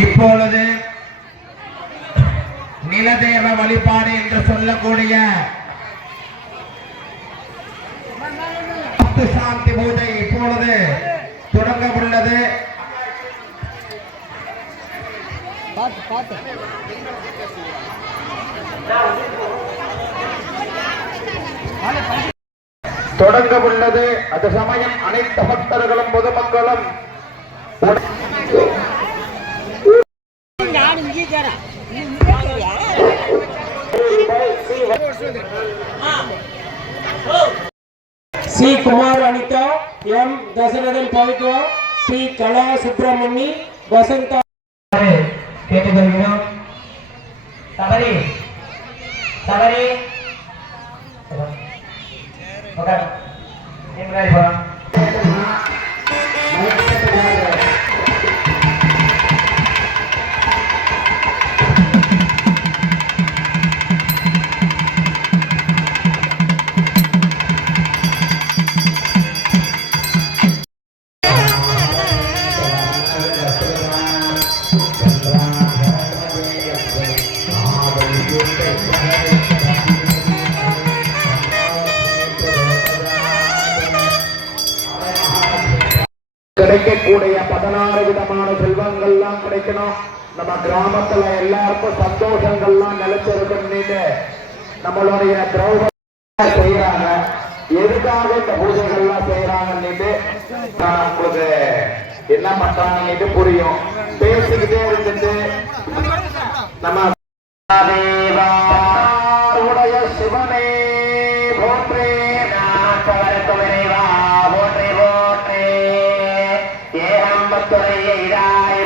இப்பொழுது நிலதேவ வழிபாடு என்று சொல்லக்கூடிய சாந்தி பூஜை இப்பொழுது தொடங்க உள்ளது. தொடங்க உள்ளது. அது சமயம் அனைத்து பக்தர்களும் பொதுமக்களும் C Kumar Anitha, M Dasarathan Pavithra, P Kala Subramani, Vasantha கேட்டுக்கொள்கிறோம். சபரி சபரி கிடைக்கக்கூடிய 16 விதமான செல்வங்கள்லாம் கிடைக்கணும். நம்ம கிராமத்துல எல்லாருக்கும் சந்தோஷங்கள்லாம் நிலைச்சிருக்குன்னு நம்மளுடைய திரௌபதி செய்யறாங்க. எதுக்காக இந்த பூஜைகள்லாம் செய்யறாங்கன்னு உங்களுக்கு என்ன பண்றாங்கன்னு புரியும். பேசிக்கிட்டே இருந்துட்டு நம்ம உடைய சிவனே போற்றே போற்றே போற்றே ஏகம்பத்துறையை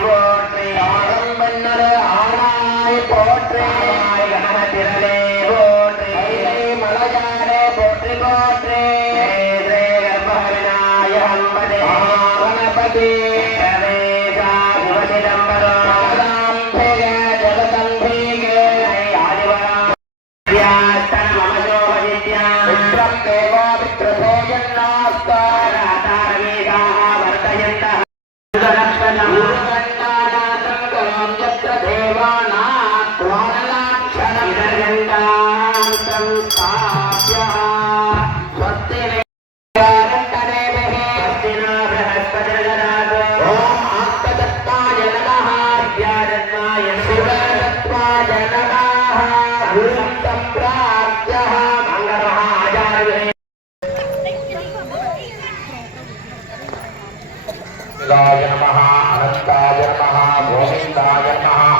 போற்றி ஆரம்பன்னர ஆராய் போற்றே கணபதிரலே போற்றி மலையாரே போற்றி போற்றே கர்ப்பவிநாயகம்பதே கணபதி அனந்தாய நமஹ கோவிந்தாய நமஹ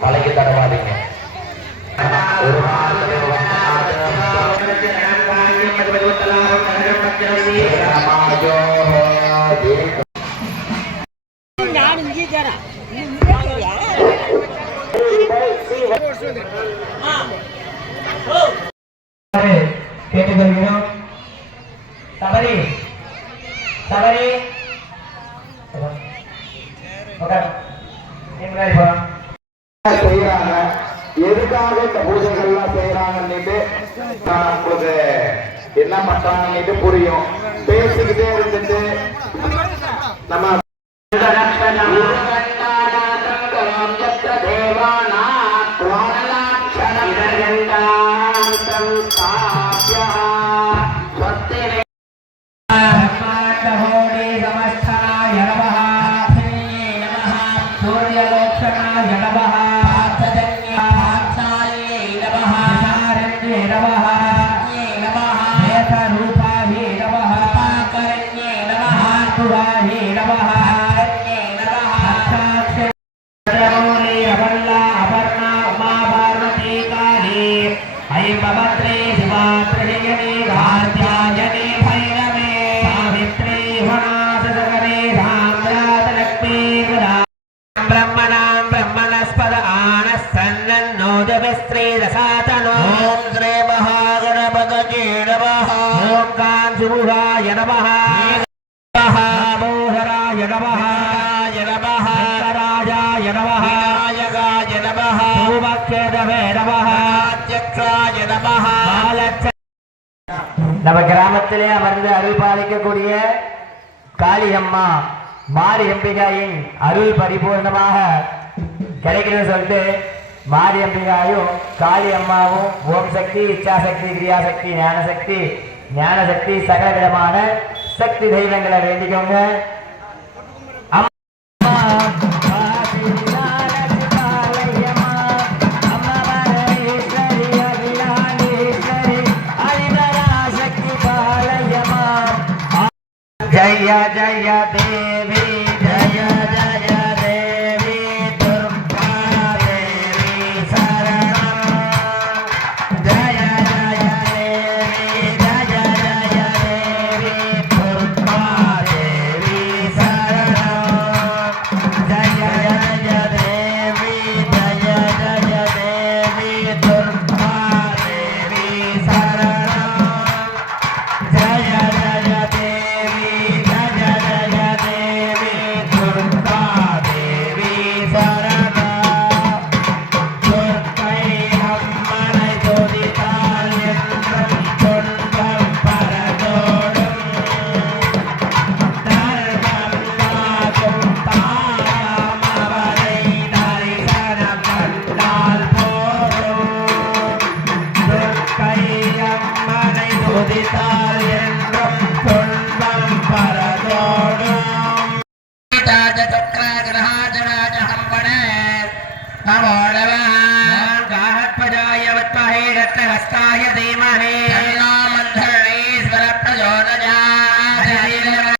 தலைக்கு தடவாதீங்க. ஒரு கேட்டுக்கொள்கிறோம். சபரி சபரி செய்யறாங்க. எதுக்காக இந்த பூஜைகள்லாம் செய்யறாங்கன்னு உங்களுக்கு என்ன பண்றாங்கன்னு புரியும். பேசிக்கிட்டே இருந்துட்டு நம்ம நம்ம கிராமத்திலே அமர்ந்து அருள் பாலிக்கக்கூடிய காளியம்மா மாரியம்பிகாயின் அருள் பரிபூர்ணமாக கிடைக்கணும்னு சொல்லிட்டு மாரியம்பிகாயும் காளி அம்மாவும் ஓம் சக்தி, இச்சாசக்தி, கிரியாசக்தி, ஞானசக்தி சகல விதமான சக்தி தெய்வங்களை வேண்டிக்கோங்க. जय जय देवी जय जय देवी दुर्गा देवी शरणं जय जय देवी जय जय देवी दुर्गा देवी शरणं जय जय देवी जय जय देवी दुर्गा देवी शरणं जय जय देवी Namo